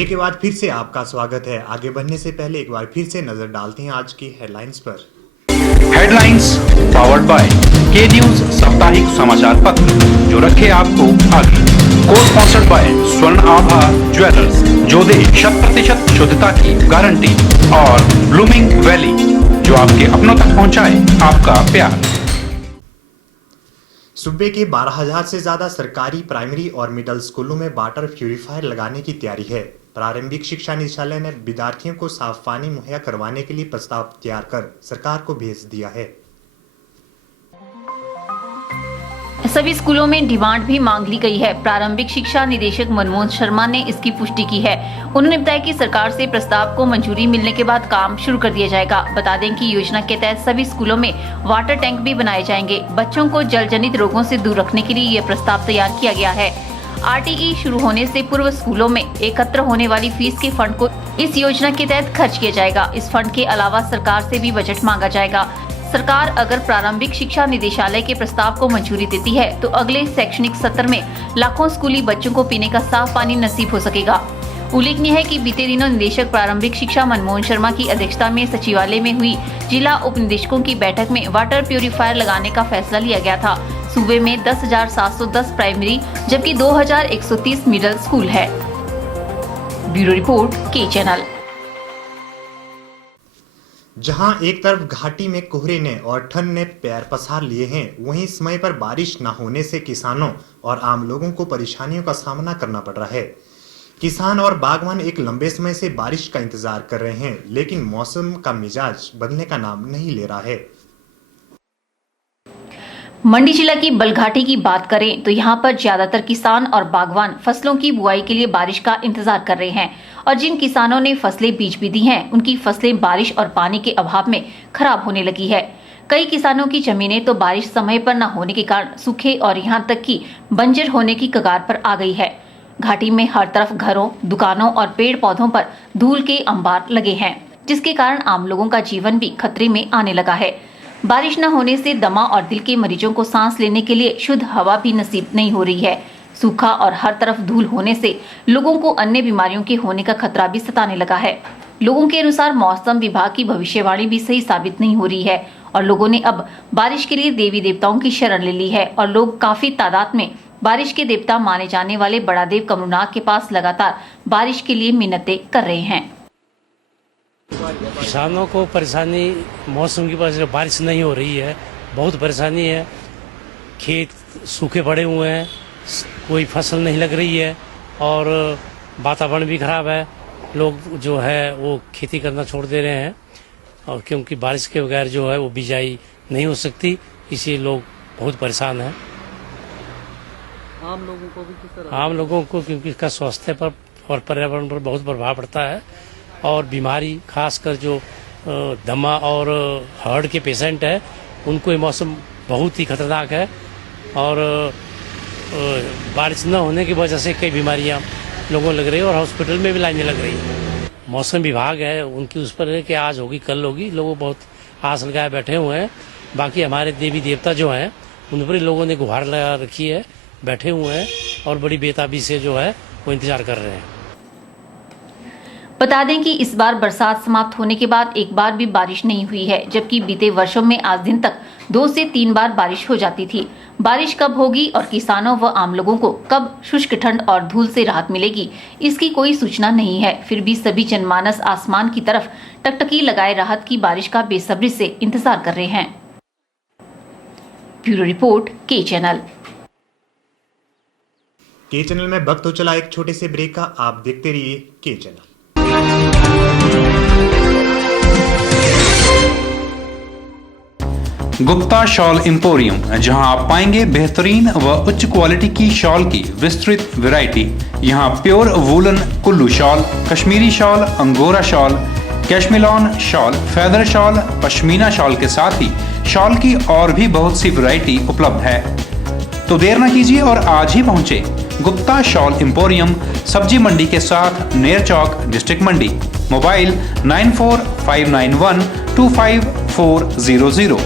Break के बाद फिर से आपका स्वागत है। आगे बढ़ने से पहले एक बार फिर से नजर डालते हैं आज की हेडलाइंस पर। हेडलाइंस पावर्ड बाय के न्यूज साप्ताहिक समाचार पत्र, जो रखे आपको आगे। को स्पॉन्सर्ड बाय स्वर्ण आभा ज्वेलर्स, जो दे 100% शुद्धता की गारंटी, और ब्लूमिंग वैली, जो आपके अपनों तक पहुंचाए आपका प्यार। सूबे के 12,000 से ज्यादा सरकारी प्राइमरी और मिडिल स्कूलों में वाटर प्यूरिफायर लगाने की तैयारी है। प्रारंभिक शिक्षा निदेशालय ने विद्यार्थियों को साफ पानी मुहैया करवाने के लिए प्रस्ताव तैयार कर सरकार को भेज दिया है। सभी स्कूलों में डिमांड भी मांग ली गई है। प्रारंभिक शिक्षा निदेशक मनमोहन शर्मा ने इसकी पुष्टि की है। उन्होंने बताया कि सरकार से प्रस्ताव को मंजूरी मिलने के बाद काम शुरू कर दिया जाएगा। बता दें कि योजना के तहत सभी स्कूलों में वाटर टैंक भी बनाए जाएंगे। बच्चों को जल जनित रोगों से दूर रखने के लिए ये प्रस्ताव तैयार किया गया है। RTE शुरू होने से पूर्व स्कूलों में एकत्र होने वाली फीस के फंड को इस योजना के तहत खर्च किया जाएगा। इस फंड के अलावा सरकार से भी बजट मांगा जाएगा। सरकार अगर प्रारंभिक शिक्षा निदेशालय के प्रस्ताव को मंजूरी देती है तो अगले शैक्षणिक सत्र में लाखों स्कूली बच्चों को पीने का साफ पानी नसीब हो सकेगा। उल्लेखनीय है कि बीते दिनों निदेशक प्रारंभिक शिक्षा मनमोहन शर्मा की अध्यक्षता में सचिवालय में हुई जिला उप निदेशकों की बैठक में वाटर प्यूरिफायर लगाने का फैसला लिया गया था। सूबे में 10,710 प्राइमरी जबकि 2,130 मिडिल स्कूल है। ब्यूरो रिपोर्ट, के चैनल। जहां एक तरफ घाटी में कोहरे ने और ठंड ने पैर पसार लिए हैं, वहीं समय पर बारिश न होने से किसानों और आम लोगों को परेशानियों का सामना करना पड़ रहा है। किसान और बागवान एक लंबे समय से बारिश का इंतजार कर रहे हैं, लेकिन मौसम का मिजाज बदलने का नाम नहीं ले रहा है। मंडी जिला की बलघाटी की बात करें तो यहाँ पर ज्यादातर किसान और बागवान फसलों की बुआई के लिए बारिश का इंतजार कर रहे हैं और जिन किसानों ने फसलें बीज भी दी हैं, उनकी फसलें बारिश और पानी के अभाव में खराब होने लगी है। कई किसानों की जमीनें तो बारिश समय पर न होने के कारण सूखे और यहाँ तक कि बंजर होने की कगार पर आ गई है। घाटी में हर तरफ घरों, दुकानों और पेड़ पौधों पर धूल के अंबार लगे हैं, जिसके कारण आम लोगों का जीवन भी खतरे में आने लगा है। बारिश न होने से दमा और दिल के मरीजों को सांस लेने के लिए शुद्ध हवा भी नसीब नहीं हो रही है। सूखा और हर तरफ धूल होने से लोगों को अन्य बीमारियों के होने का खतरा भी सताने लगा है। लोगों के अनुसार मौसम विभाग की भविष्यवाणी भी सही साबित नहीं हो रही है और लोगों ने अब बारिश के लिए देवी देवताओं की शरण ले ली है और लोग काफी तादाद में बारिश के देवता माने जाने वाले बड़ा देव कमरूनाथ के पास लगातार बारिश के लिए मिन्नतें कर रहे हैं। किसानों को परेशानी मौसम की वजह से बारिश नहीं हो रही है, बहुत परेशानी है। खेत सूखे पड़े हुए हैं, कोई फसल नहीं लग रही है और वातावरण भी खराब है। लोग जो है वो खेती करना छोड़ दे रहे हैं और क्योंकि बारिश के बगैर जो है वो बिजाई नहीं हो सकती, इसीलिए लोग बहुत परेशान हैं। आम लोगों को भी किस तरह? आम लोगों को क्योंकि इसका स्वास्थ्य पर और पर्यावरण पर बहुत प्रभाव पड़ता है और बीमारी खासकर जो दमा और हार्ट के पेशेंट है उनको ये मौसम बहुत ही खतरनाक है और बारिश न होने की वजह से कई बीमारियां लोगों को लग रही है और हॉस्पिटल में भी लाइनें लग रही है। मौसम विभाग है उनकी उस पर है कि आज होगी कल होगी, लोग बहुत आस लगाए बैठे हुए हैं। बाकी हमारे देवी देवता जो हैं उन पर लोगों ने गुहार लगा रखी है, बैठे हुए हैं और बड़ी बेताबी से जो है वो इंतजार कर रहे हैं। बता दें कि इस बार बरसात समाप्त होने के बाद एक बार भी बारिश नहीं हुई है, जबकि बीते वर्षों में आज दिन तक 2 से 3 बार बारिश हो जाती थी। बारिश कब होगी और किसानों व आम लोगों को कब शुष्क ठंड और धूल से राहत मिलेगी, इसकी कोई सूचना नहीं है। फिर भी सभी जनमानस आसमान की तरफ टकटकी लगाए राहत की बारिश का बेसब्री से इंतजार कर रहे हैं। ब्यूरो रिपोर्ट, के चैनल। के चैनल में वक्त हो चला एक छोटे से ब्रेक का, आप देखते रहिए के चैनल। गुप्ता शॉल एम्पोरियम, जहां आप पाएंगे बेहतरीन व उच्च क्वालिटी की शॉल की विस्तृत वैरायटी। यहां pure woollen Kullu shawl, Kashmiri shawl, angora shawl, cashmilon shawl, feather shawl, pashmina shawl के साथ ही शॉल की और भी बहुत सी वैरायटी उपलब्ध है। तो देर न कीजिए और आज ही पहुंचे गुप्ता शॉल एम्पोरियम, सब्जी मंडी के साथ नेर चौक, डिस्ट्रिक्ट मंडी। मोबाइल 9459125400।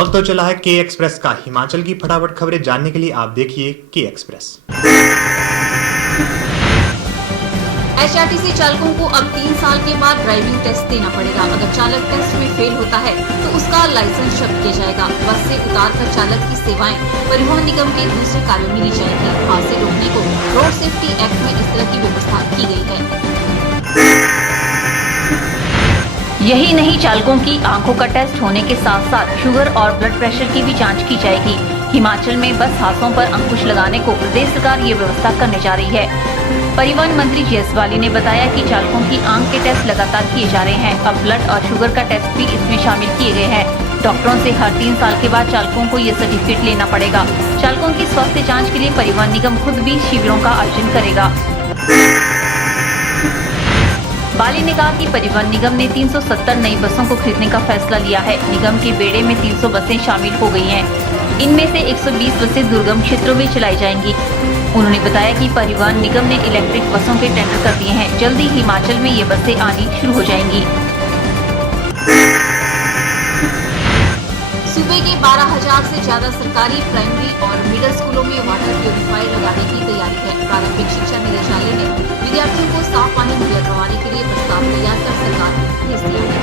वक्त तो चला है के एक्सप्रेस का। हिमाचल की फटाफट खबरें जानने के लिए आप देखिए के एक्सप्रेस। एचआरटीसी चालकों को अब 3 साल के बाद ड्राइविंग टेस्ट देना पड़ेगा। अगर चालक टेस्ट में फेल होता है तो उसका लाइसेंस जब्त किया जाएगा। बस से उतारकर चालक की सेवाएं परिवहन निगम के दूसरे कार्यों में ली जाएंगी। हादसे रोकने को रोड सेफ्टी एक्ट में इस तरह की व्यवस्था की गई है। यही नहीं, चालकों की आंखों का टेस्ट होने के साथ साथ शुगर और ब्लड प्रेशर की भी जांच की जाएगी। हिमाचल में बस हादसों पर अंकुश लगाने को प्रदेश सरकार ये व्यवस्था करने जा रही है। परिवहन मंत्री जीएस बाली ने बताया कि चालकों की आंख के टेस्ट लगातार किए जा रहे हैं। अब ब्लड और शुगर का टेस्ट भी इसमें शामिल किए गए हैं। डॉक्टरों से हर 3 साल के बाद चालकों को ये सर्टिफिकेट लेना पड़ेगा। चालकों की स्वास्थ्य जाँच के लिए परिवहन निगम खुद भी शिविरों का आयोजन करेगा। बाली ने कहा कि परिवहन निगम ने 370 नई बसों को खरीदने का फैसला लिया है। निगम के बेड़े में 300 बसें शामिल हो गई हैं। इनमें से 120 बसें दुर्गम क्षेत्रों में चलाई जाएंगी। उन्होंने बताया कि परिवहन निगम ने इलेक्ट्रिक बसों के टेंडर कर दिए हैं। जल्दी हिमाचल में ये बसें आनी शुरू हो जाएंगी। सूबे के 12,000 से ज्यादा सरकारी प्राइमरी और मिडिल स्कूलों में वाटर प्यूरिफायर लगाने की तैयारी है। प्रारंभिक शिक्षा निदेशालय ने विद्यार्थियों को साफ पानी मुहैया करवाने के लिए प्रस्ताव तैयार कर सरकार को भेज दिया है।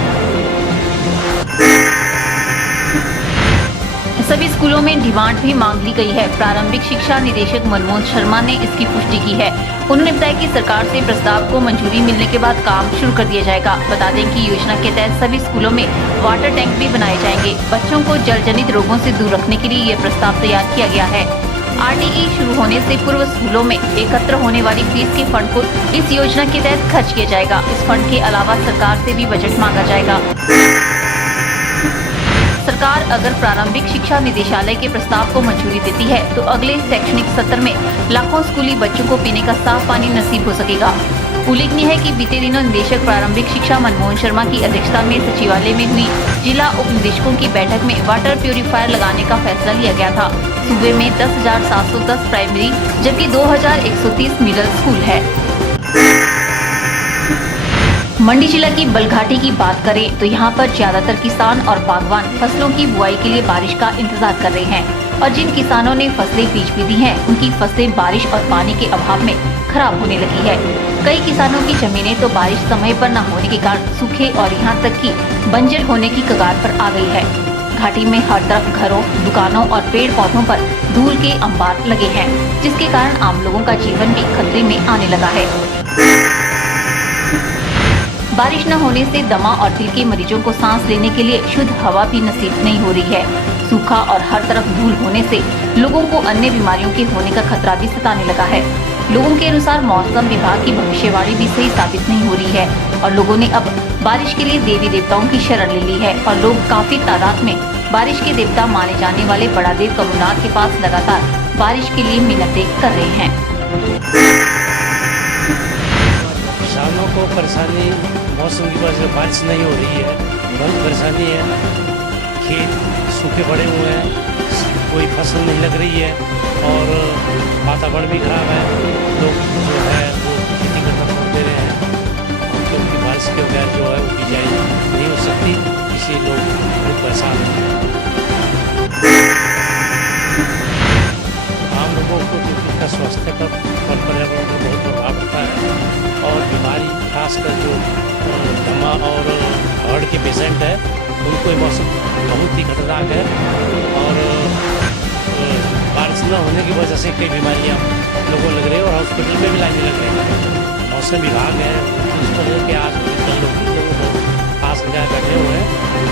सभी स्कूलों में डिमांड भी मांग ली गई है। प्रारंभिक शिक्षा निदेशक मनमोहन शर्मा ने इसकी पुष्टि की है। उन्होंने बताया कि सरकार से प्रस्ताव को मंजूरी मिलने के बाद काम शुरू कर दिया जाएगा। बता दें कि योजना के तहत सभी स्कूलों में वाटर टैंक भी बनाए जाएंगे। बच्चों को जल जनित रोगों से दूर रखने के लिए ये प्रस्ताव तैयार किया गया है। आरटीई शुरू होने से पूर्व स्कूलों में एकत्र होने वाली फीस के फंड को इस योजना के तहत खर्च किया जाएगा। इस फंड के अलावा सरकार से भी बजट मांगा जाएगा। सरकार अगर प्रारंभिक शिक्षा निदेशालय के प्रस्ताव को मंजूरी देती है तो अगले शैक्षणिक सत्र में लाखों स्कूली बच्चों को पीने का साफ पानी नसीब हो सकेगा। उल्लेखनीय है कि बीते दिनों निदेशक प्रारंभिक शिक्षा मनमोहन शर्मा की अध्यक्षता में सचिवालय में हुई जिला उप निदेशकों की बैठक में वाटर प्यूरिफायर लगाने का फैसला लिया गया था। सूबे में 10,710 प्राइमरी जबकि 2,130 मिडिल स्कूल है। मंडी जिला की बलघाटी की बात करें तो यहाँ पर ज्यादातर किसान और बागवान फसलों की बुआई के लिए बारिश का इंतजार कर रहे हैं और जिन किसानों ने फसलें बीज भी दी हैं, उनकी फसलें बारिश और पानी के अभाव में खराब होने लगी है। कई किसानों की जमीनें तो बारिश समय पर न होने के कारण सूखे और यहाँ तक कि बंजर होने की कगार पर आ गई है। घाटी में हर तरफ घरों, दुकानों और पेड़ पौधों पर धूल के अंबार लगे हैं, जिसके कारण आम लोगों का जीवन भी खतरे में आने लगा है। बारिश न होने से दमा और दिल के मरीजों को सांस लेने के लिए शुद्ध हवा भी नसीब नहीं हो रही है। सूखा और हर तरफ धूल होने से लोगों को अन्य बीमारियों के होने का खतरा भी सताने लगा है। लोगों के अनुसार मौसम विभाग की भविष्यवाणी भी सही साबित नहीं हो रही है और लोगों ने अब बारिश के लिए देवी देवताओं की शरण ले ली है और लोग काफी तादाद में बारिश के देवता माने जाने वाले बड़ा देव कमलनाथ के पास लगातार बारिश के लिए मिन्नतें कर रहे हैं। किसानों को परेशानी मौसम की वजह से बारिश नहीं हो रही है, बहुत परेशानी है। खेत सूखे पड़े हुए हैं, कोई फसल नहीं लग रही है और वातावरण भी खराब है। लोग जो है वो खेती करना छोड़ दे रहे हैं क्योंकि बारिश के बगैर जो है वो बिजाई नहीं हो सकती, इसलिए लोग बहुत परेशान हैं। आम लोगों को इसका स्वास्थ्य पर और पर्यावरण पर बहुत प्रभाव पड़ता है और बीमारी खासकर जो दमा और हार्ट के पेशेंट है उनको ये मौसम बहुत ही खतरनाक है और बारिश न होने की वजह से कई बीमारियां लोगों को लग रही है और हॉस्पिटल में भी लाइनें लग रही है। मौसम विभाग है उस पर कि आज कल लोग खास जगह बैठे हुए हैं,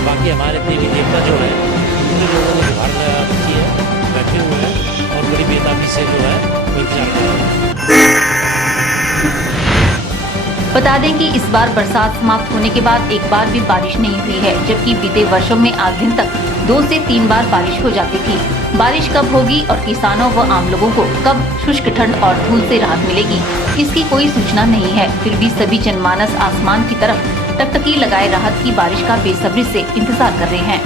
बाकी हमारे देवी देवता जो है उनके लोगों ने गुहार लगा रखी है, बैठे हुए हैं और बड़ी बेताबी से जो है वो इंतजार कर रहे हैं। बता दें कि इस बार बरसात समाप्त होने के बाद एक बार भी बारिश नहीं हुई है, जबकि बीते वर्षों में आज दिन तक 2 से 3 बार बारिश हो जाती थी। बारिश कब होगी और किसानों व आम लोगों को कब शुष्क ठंड और धूल से राहत मिलेगी, इसकी कोई सूचना नहीं है। फिर भी सभी जनमानस आसमान की तरफ टकटकी लगाए राहत की बारिश का बेसब्री से इंतजार कर रहे हैं।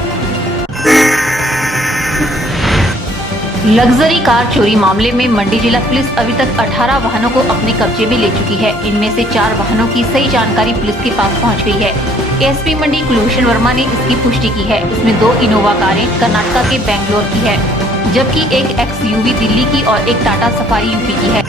लग्जरी कार चोरी मामले में मंडी जिला पुलिस अभी तक 18 वाहनों को अपने कब्जे में ले चुकी है। इनमें से 4 वाहनों की सही जानकारी पुलिस के पास पहुंच गई है। एसपी मंडी कुलभूषण वर्मा ने इसकी पुष्टि की है। इसमें 2 इनोवा कारें कर्नाटका के बेंगलोर की है, जबकि एक XUV दिल्ली की और एक टाटा सफारी यूपी की है।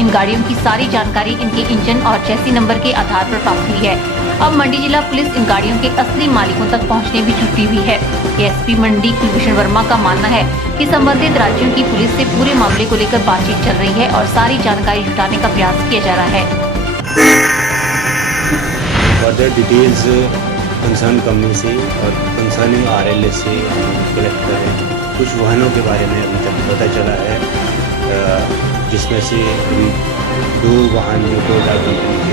इन गाड़ियों की सारी जानकारी इनके इंजन और चेसी नंबर के आधार पर प्राप्त हुई है। अब मंडी जिला पुलिस इन गाड़ियों के असली मालिकों तक पहुंचने भी जुटी हुई है। एसपी मंडी कुलभूषण वर्मा का मानना है कि संबंधित राज्यों की पुलिस से पूरे मामले को लेकर बातचीत चल रही है और सारी जानकारी जुटाने का प्रयास किया जा रहा है। फर्दर डिटेल्स कंसर्न कंपनी से और कंसर्निंग RLS से कलेक्ट कर रहे हैं। कुछ वाहनों के बारे में अभी तक पता चला है, जिसमें से अभी 2 वाहन जो टोयोटा कंपनी के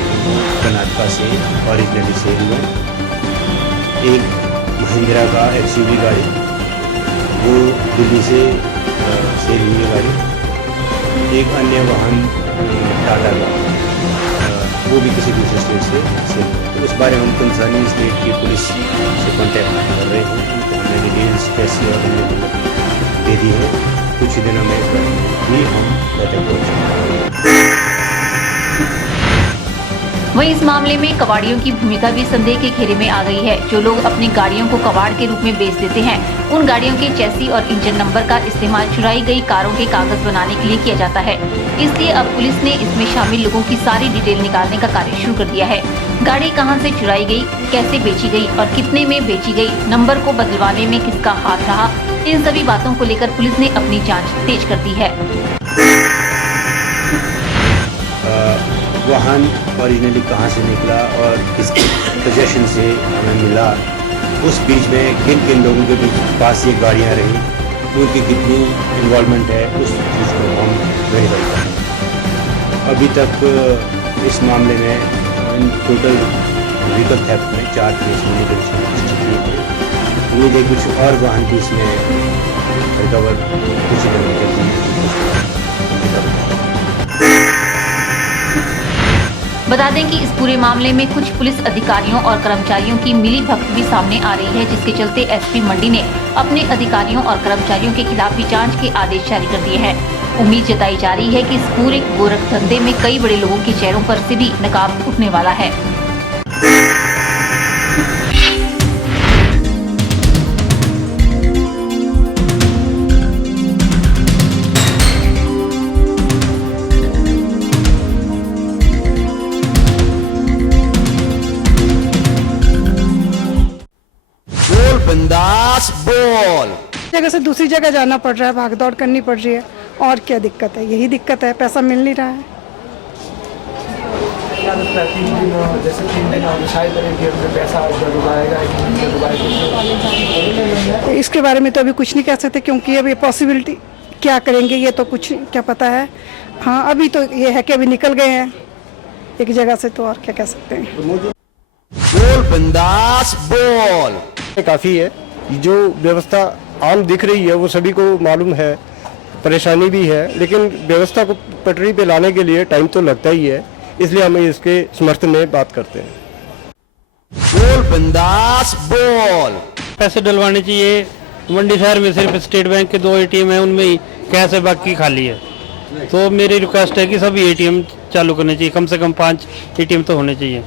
कर्नाटका से ओरिजिनली सेल हुए। एक महिंद्रा का XUV गाड़ी, वो दिल्ली से सेल हुई है गाड़ी। एक अन्य वाहन टाटा का, वो भी किसी दूसरे स्टेट से सेल हुआ। तो इस बारे में हम कंसर्निंग स्टेट की पुलिस से कॉन्टैक्ट कर रहे हैं। उनको हमने डिटेल्स कैसी और दे दी है। कुछ ही दिनों में भी हम तक पहुँचेंगे। वहीं इस मामले में कबाड़ियों की भूमिका भी संदेह के घेरे में आ गई है। जो लोग अपनी गाड़ियों को कबाड़ के रूप में बेच देते हैं, उन गाड़ियों के चेसी और इंजन नंबर का इस्तेमाल चुराई गई कारों के कागज बनाने के लिए किया जाता है। इसलिए अब पुलिस ने इसमें शामिल लोगों की सारी डिटेल निकालने का कार्य शुरू कर दिया है। गाड़ी कहां से चुराई गई, कैसे बेची गई और कितने में बेची गई, नंबर को बदलवाने में किसका हाथ रहा, इन सभी बातों को लेकर पुलिस ने अपनी जाँच तेज कर दी है। वाहन ओरिजिनली कहाँ से निकला और किसके पोजेशन से हमें मिला, उस बीच में किन किन लोगों के बीच पास ये गाड़ियाँ रही, उनकी कितनी इन्वॉल्वमेंट है, उस चीज़ को हम वेरीफाई कर रहे हैं। अभी तक इस मामले में टोटल व्हीकल थेफ्ट में 4 केस होने की पुष्टि की है। उम्मीद है कुछ और वाहन भी इसमें रिकवर कुछ दिनों के बता दें कि इस पूरे मामले में कुछ पुलिस अधिकारियों और कर्मचारियों की मिलीभगत भी सामने आ रही है, जिसके चलते एसपी मंडी ने अपने अधिकारियों और कर्मचारियों के खिलाफ भी जांच के आदेश जारी कर दिए हैं। उम्मीद जताई जा रही है कि इस पूरे गोरख धंधे में कई बड़े लोगों के चेहरों पर से भी नकाब उठने वाला है। बिंदास बोल। जगह से दूसरी जगह जाना पड़ रहा है, भाग दौड़ करनी पड़ रही है। और क्या दिक्कत है? यही दिक्कत है, पैसा मिल नहीं रहा है। जैसे 3 दिन और शायद पैसा इसके बारे में तो अभी कुछ नहीं कह सकते, क्योंकि अभी पॉसिबिलिटी क्या करेंगे ये तो कुछ क्या पता है। हाँ, अभी तो ये है कि अभी निकल गए हैं एक जगह से, तो और क्या कह सकते हैं। बोल बिंदास बोल। काफ़ी है, जो व्यवस्था आम दिख रही है वो सभी को मालूम है, परेशानी भी है, लेकिन व्यवस्था को पटरी पे लाने के लिए टाइम तो लगता ही है, इसलिए हम इसके समर्थन में बात करते हैं। बोल बिंदास बोल। पैसे डलवाने चाहिए। मंडी शहर में सिर्फ स्टेट बैंक के 2 ATM है, उनमें ही कैश है, बाकी खाली है। तो मेरी रिक्वेस्ट है कि सभी ATM चालू करने चाहिए, कम से कम 5 ATM तो होने चाहिए,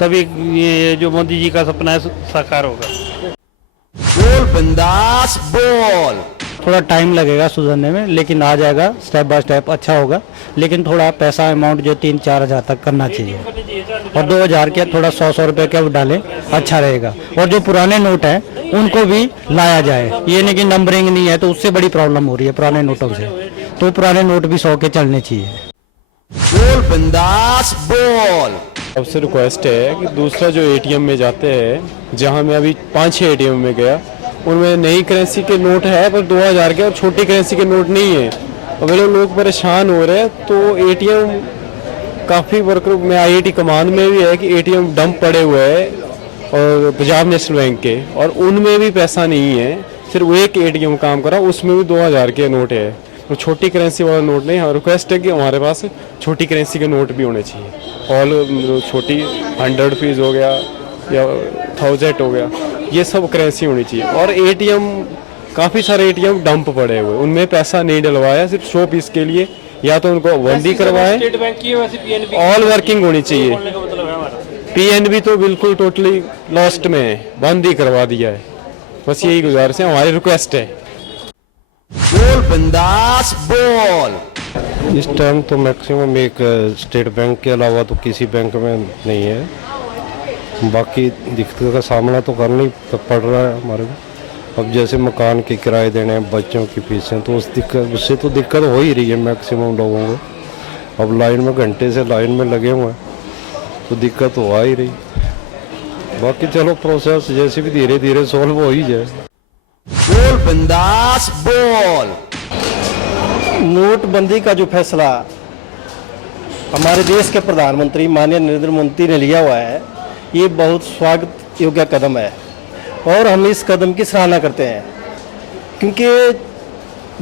तभी ये जो मोदी जी का सपना है साकार होगा। बोल बिंदास बोल। थोड़ा टाइम लगेगा सुधरने में, लेकिन आ जाएगा, स्टेप बाय स्टेप अच्छा होगा। लेकिन थोड़ा पैसा अमाउंट जो 3-4 हज़ार तक करना चाहिए, और 2,000 के थोड़ा 100 रुपये के डालें, अच्छा रहेगा। और जो पुराने नोट हैं उनको भी लाया जाए, ये नहीं कि नंबरिंग नहीं है तो उससे बड़ी प्रॉब्लम हो रही है पुराने नोटों से, तो पुराने नोट भी 100 के चलने चाहिए। बोल बिंदास बोल। सबसे रिक्वेस्ट है कि दूसरा जो ATM में जाते हैं, जहां मैं अभी 5-6 ATM में गया, उनमें नई करेंसी के नोट है पर 2,000 के, और छोटी करेंसी के नोट नहीं है, और वे लोग परेशान हो रहे हैं। तो ATM काफ़ी वर्कर में IIT कमान में भी है कि ATM डंप पड़े हुए हैं, और पंजाब नेशनल बैंक के, और उनमें भी पैसा नहीं है, सिर्फ एक ATM काम कर रहा, उसमें भी 2,000 के नोट है, तो छोटी करेंसी वाला नोट नहीं है। रिक्वेस्ट है कि हमारे पास छोटी करेंसी के नोट भी होने चाहिए, ऑल छोटी 100 रुपीज़ हो गया या 1000 हो गया, ये सब करेंसी होनी चाहिए। और एटीएम, काफ़ी सारे एटीएम डंप पड़े हुए, उनमें पैसा नहीं डलवाया, सिर्फ 100 पीस के लिए, या तो उनको बंदी करवाएं। स्टेट बैंक की है वैसे पीएनबी ऑल वर्किंग होनी चाहिए। पीएनबी तो बिल्कुल टोटली लॉस्ट में है, बंद ही करवा दिया है। बस यही गुजारिश है, हमारी रिक्वेस्ट है। बोल बिंदास बोल। इस टाइम तो मैक्सिमम एक स्टेट बैंक के अलावा तो किसी बैंक में नहीं है। बाकी दिक्कत का सामना तो करना ही पड़ रहा है हमारे को। अब जैसे मकान के किराए देने हैं, बच्चों की फीसें, तो उससे तो दिक्कत हो ही रही है मैक्सिमम लोगों को। अब लाइन में घंटे से लाइन में लगे हुए हैं तो दिक्कत हो आ ही रही। बाकी चलो प्रोसेस जैसे भी धीरे धीरे सॉल्व हो ही जाए। बोल बिंदास बोल। नोटबंदी का जो फैसला हमारे देश के प्रधानमंत्री माननीय नरेंद्र मोदी ने लिया हुआ है, ये बहुत स्वागत योग्य कदम है और हम इस कदम की सराहना करते हैं, क्योंकि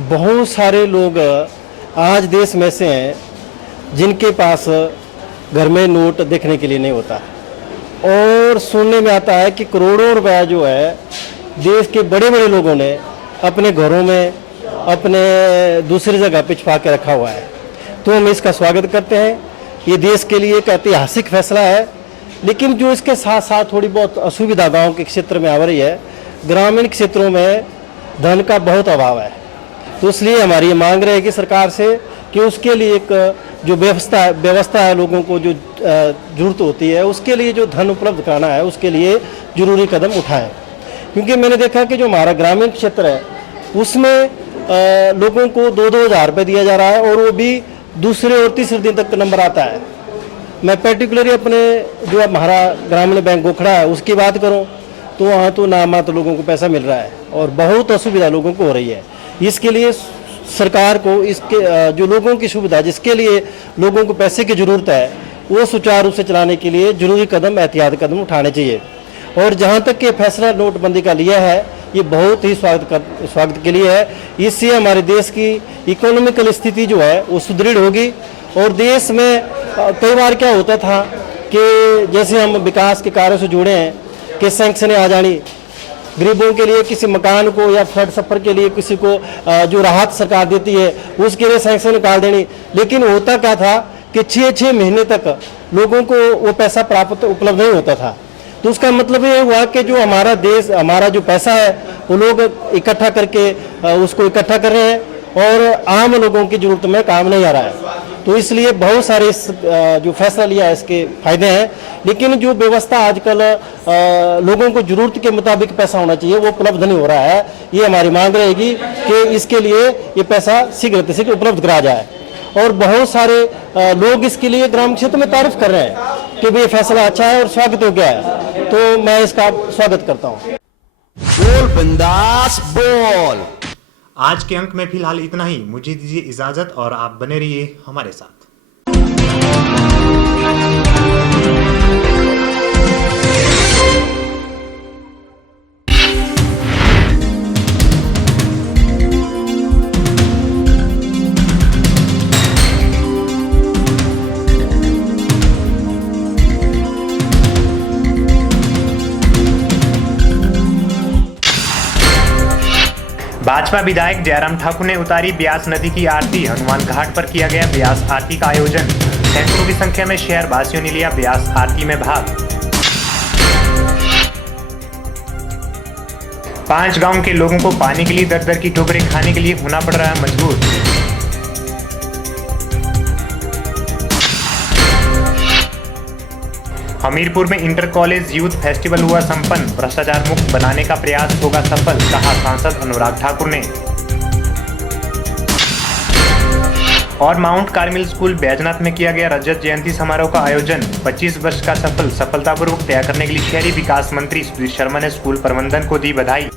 बहुत सारे लोग आज देश में से हैं जिनके पास घर में नोट देखने के लिए नहीं होता, और सुनने में आता है कि करोड़ों रुपया जो है देश के बड़े बड़े लोगों ने अपने घरों में, अपने दूसरी जगह पे छुपा के रखा हुआ है। तो हम इसका स्वागत करते हैं। ये देश के लिए एक ऐतिहासिक फैसला है, लेकिन जो इसके साथ साथ थोड़ी बहुत असुविधा गाँव के क्षेत्र में आ रही है, ग्रामीण क्षेत्रों में धन का बहुत अभाव है। तो इसलिए हमारी ये मांग रहेगी सरकार से कि उसके लिए एक जो व्यवस्था है, लोगों को जो जरूरत होती है उसके लिए जो धन उपलब्ध कराना है, उसके लिए जरूरी कदम उठाएं। क्योंकि मैंने देखा कि जो हमारा ग्रामीण क्षेत्र है उसमें लोगों को 2-2 हज़ार रुपये दिया जा रहा है, और वो भी दूसरे और तीसरे दिन तक नंबर आता है। मैं पर्टिकुलरली अपने जो हमारा ग्रामीण बैंक गोखड़ा है उसकी बात करूं तो वहाँ तो नामात्र लोगों को पैसा मिल रहा है और बहुत असुविधा लोगों को हो रही है। इसके लिए सरकार को इसके जो लोगों की सुविधा, जिसके लिए लोगों को पैसे की ज़रूरत है, वो सुचारू रूप से चलाने के लिए जरूरी कदम, एहतियाती कदम उठाने चाहिए। और जहाँ तक ये फैसला नोटबंदी का लिया है, ये बहुत ही स्वागत के लिए है। इससे हमारे देश की इकोनॉमिकल स्थिति जो है वो सुदृढ़ होगी। और देश में कई बार क्या होता था कि जैसे हम विकास के कार्यों से जुड़े हैं कि सैंक्शन आ जानी, गरीबों के लिए किसी मकान को या फ्लड सफर के लिए किसी को जो राहत सरकार देती है उसके लिए सैंक्शन निकाल देनी। लेकिन होता क्या था कि 6-6 महीने तक लोगों को वो पैसा उपलब्ध नहीं होता था। तो उसका मतलब ये हुआ कि जो हमारा देश, हमारा जो पैसा है वो लोग इकट्ठा करके उसको इकट्ठा कर रहे हैं और आम लोगों की जरूरत में काम नहीं आ रहा है। तो इसलिए बहुत सारे इस जो फैसला लिया है इसके फायदे हैं, लेकिन जो व्यवस्था आजकल लोगों को जरूरत के मुताबिक पैसा होना चाहिए वो उपलब्ध नहीं हो रहा है। ये हमारी मांग रहेगी कि इसके लिए ये पैसा शीघ्र से शीघ्र उपलब्ध कराया जाए। और बहुत सारे लोग इसके लिए ग्राम क्षेत्र में तारीफ कर रहे हैं कि ये फैसला अच्छा है और स्वागत योग्य है, तो मैं इसका स्वागत करता हूँ। बोल बिंदास बोल। आज के अंक में फिलहाल इतना ही। मुझे दीजिए इजाजत और आप बने रहिए हमारे साथ। भाजपा विधायक जयराम ठाकुर ने उतारी ब्यास नदी की आरती। हनुमान घाट पर किया गया ब्यास आरती का आयोजन। सैकड़ों की संख्या में शहर वासियों ने लिया ब्यास आरती में भाग। 5 गांव के लोगों को पानी के लिए दर-दर की ठोकरें खाने के लिए होना पड़ रहा है मजबूर। हमीरपुर में इंटर कॉलेज यूथ फेस्टिवल हुआ संपन्न। भ्रष्टाचार मुक्त बनाने का प्रयास होगा सफल, कहा सांसद अनुराग ठाकुर ने। और माउंट कार्मेल स्कूल बैजनाथ में किया गया रजत जयंती समारोह का आयोजन। 25 वर्ष का सफलतापूर्वक तय करने के लिए शहरी विकास मंत्री सुधीर शर्मा ने स्कूल प्रबंधन को दी बधाई।